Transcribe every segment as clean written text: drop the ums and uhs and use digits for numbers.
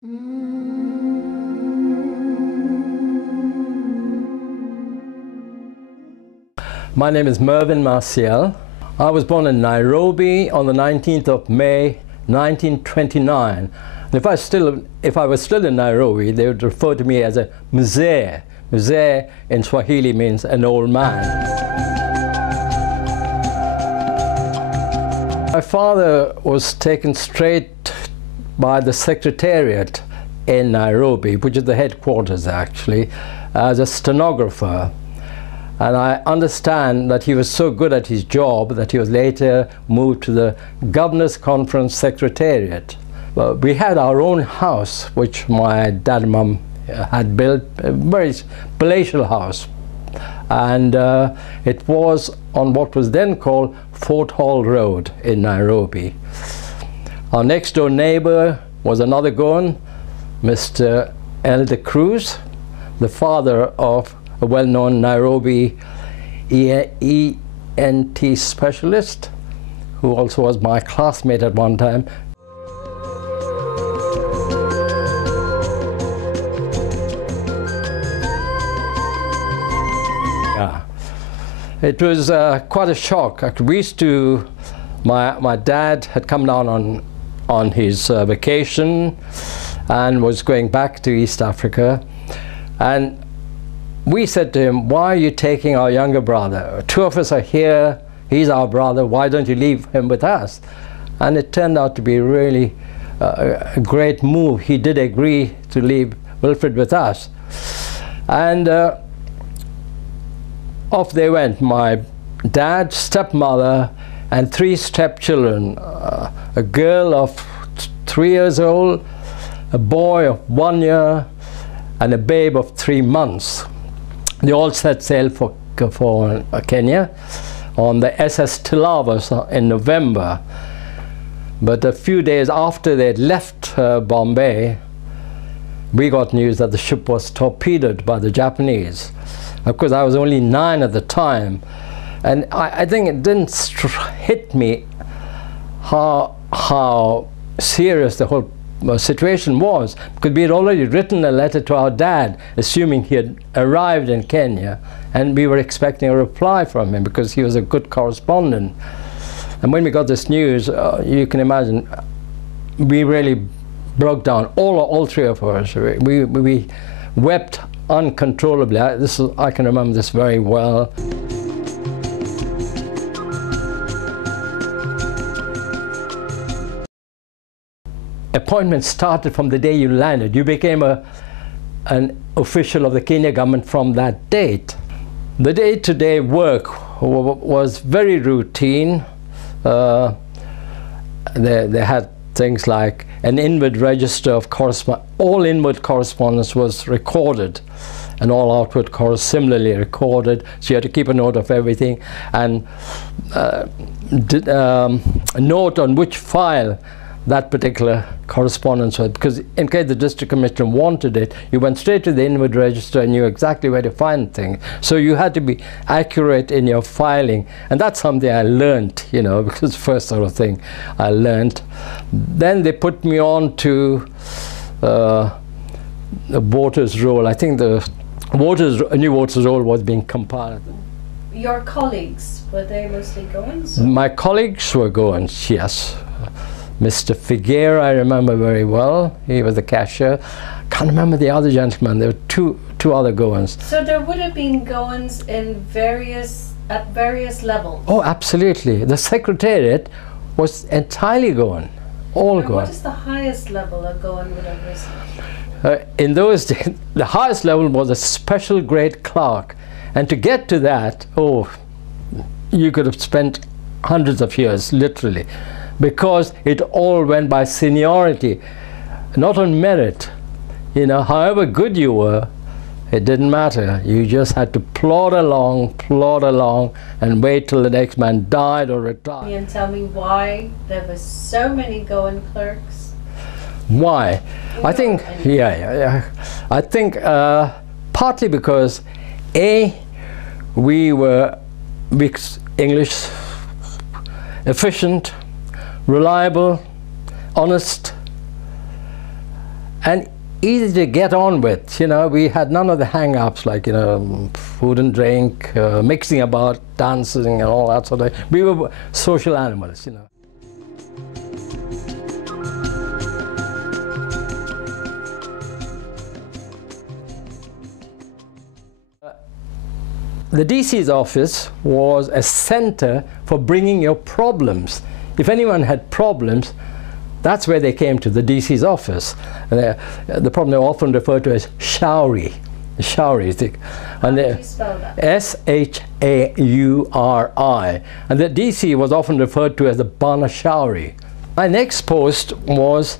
My name is Mervyn Marcial. I was born in Nairobi on the 19th of May 1929. And if I was still in Nairobi, they would refer to me as a mzee. Mzee in Swahili means an old man. My father was taken straight by the Secretariat in Nairobi, which is the headquarters actually, as a stenographer. And I understand that he was so good at his job that he was later moved to the Governor's Conference Secretariat. We had our own house, which my dad and mum had built, a very palatial house. And it was on what was then called Fort Hall Road in Nairobi. Our next door neighbor was another Goan, Mr. Elder Cruz, the father of a well-known Nairobi ENT specialist, who also was my classmate at one time. Yeah. It was quite a shock. My dad had come down on his vacation and was going back to East Africa, and we said to him, "Why are you taking our younger brother? Two of us are here, he's our brother, why don't you leave him with us?" And it turned out to be really a great move. He did agree to leave Wilfred with us. And off they went, my dad, stepmother, and three stepchildren, a girl of 3 years old, a boy of 1 year, and a babe of 3 months. They all set sail for Kenya on the SS Tilava in November. But a few days after they had left Bombay, we got news that the ship was torpedoed by the Japanese. Of course, I was only 9 at the time, and I think it didn't hit me how serious the whole situation was, because we had already written a letter to our dad assuming he had arrived in Kenya, and we were expecting a reply from him because he was a good correspondent. And when we got this news, you can imagine, we really broke down, all three of us. We wept uncontrollably. I can remember this very well. Appointment started from the day you landed. You became an official of the Kenya government from that date. The day-to-day work was very routine. They had things like an inward register of correspondence. All inward correspondence was recorded, and all outward correspondence similarly recorded. So you had to keep a note of everything, and a note on which file that particular correspondence was, because in case the district commissioner wanted it, you went straight to the inward register and knew exactly where to find things. So you had to be accurate in your filing, and that's something I learned, you know, because the first sort of thing I learned. Then they put me on to the voters' roll. I think the new voters' roll was being compiled. Your colleagues, were they mostly Goans? My colleagues were Goans, yes. Mr. Figueira, I remember very well. He was the cashier. Can't remember the other gentleman. There were two other Goans. So there would have been Goans at various levels? Oh, absolutely. The Secretariat was entirely Goan, all Goan. What is the highest level a Goan would have risen? In those days, the highest level was a special grade clerk. And to get to that, you could have spent hundreds of years, literally, because it all went by seniority, not on merit. You know, however good you were, it didn't matter. You just had to plod along, and wait till the next man died or retired. And tell me why there were so many Goan clerks? Why? I think, I think partly because we were English, efficient, reliable, honest, and easy to get on with. You know, we had none of the hang-ups like, you know, food and drink, mixing about, dancing and all that sort of. We were social animals, you know. The DC's office was a center for bringing your problems. If anyone had problems, that's where they came to, the DC's office. And the problem they often referred to as Shauri. Shauri. How do you spell that? S-H-A-U-R-I. And the DC was often referred to as the Bana Shauri. My next post was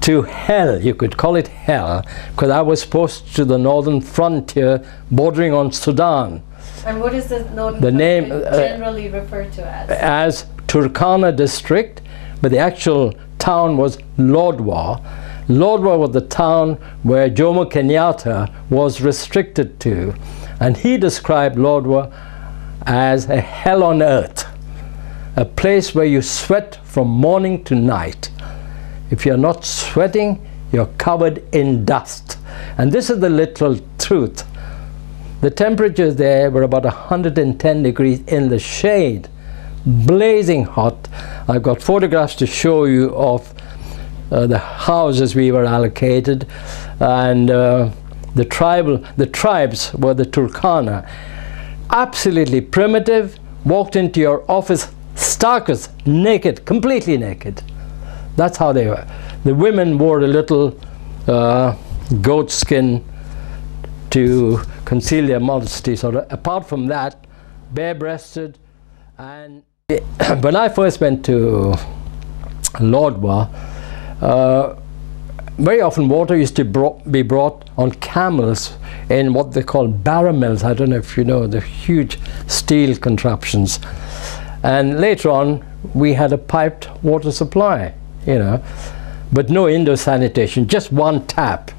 to hell, you could call it hell, because I was posted to the northern frontier bordering on Sudan. And what is the northern The name generally referred to as? As Turkana district, but the actual town was Lodwar. Lodwar was the town where Jomo Kenyatta was restricted to, and he described Lodwar as a hell on earth, a place where you sweat from morning to night. If you're not sweating, you're covered in dust. And this is the literal truth. The temperatures there were about 110 degrees in the shade, blazing hot. I've got photographs to show you of the houses we were allocated, and the tribes were the Turkana. Absolutely primitive, walked into your office starkest, naked, completely naked. That's how they were. The women wore a little goat skin to conceal their modesty. So apart from that, bare-breasted. And when I first went to Lodwar, very often water used to be brought on camels in what they call baramels. I don't know if you know, the huge steel contraptions. And later on, we had a piped water supply, you know, but no indoor sanitation, just one tap.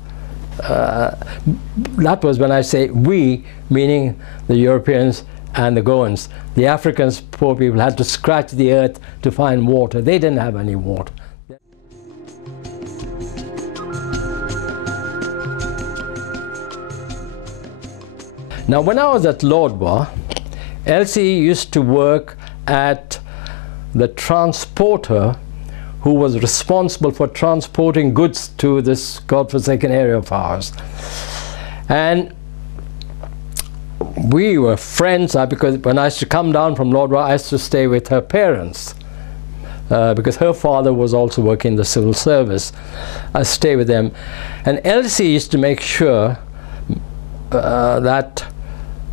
That was when I say we, meaning the Europeans and the Goans. The Africans, poor people, had to scratch the earth to find water. They didn't have any water. Now, when I was at Lodwar, Elsie used to work at the transporter who was responsible for transporting goods to this godforsaken area of ours. And we were friends because when I used to come down from Lodwar, I used to stay with her parents because her father was also working in the civil service. I stay with them. And Elsie used to make sure that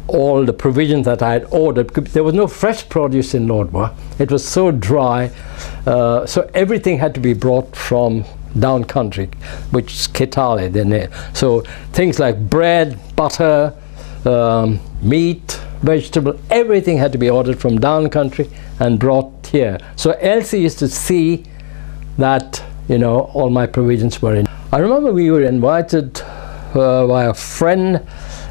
all the provisions that I had ordered, there was no fresh produce in Lodwar. It was so dry, so everything had to be brought from down country, which is Kitale. So things like bread, butter, meat, vegetable, everything had to be ordered from down country and brought here. So Elsie used to see that, you know, all my provisions were in. I remember we were invited by a friend,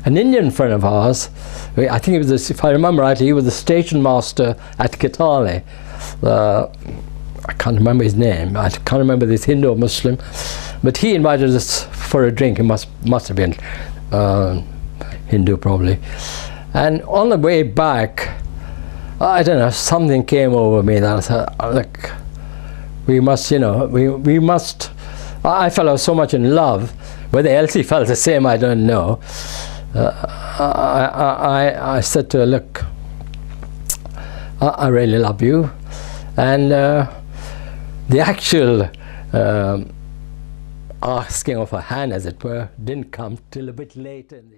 an Indian friend of ours. I think it was this, if I remember rightly, he was the station master at Kitale. I can't remember his name. I can't remember this Hindu or Muslim, but he invited us for a drink. He must have been Hindu probably. And on the way back, I don't know, something came over me that I said, look, we must, you know, we must. I felt I was so much in love. Whether Elsie felt the same, I don't know. I said to her, look, I really love you. And the actual asking of her hand, as it were, didn't come till a bit later in the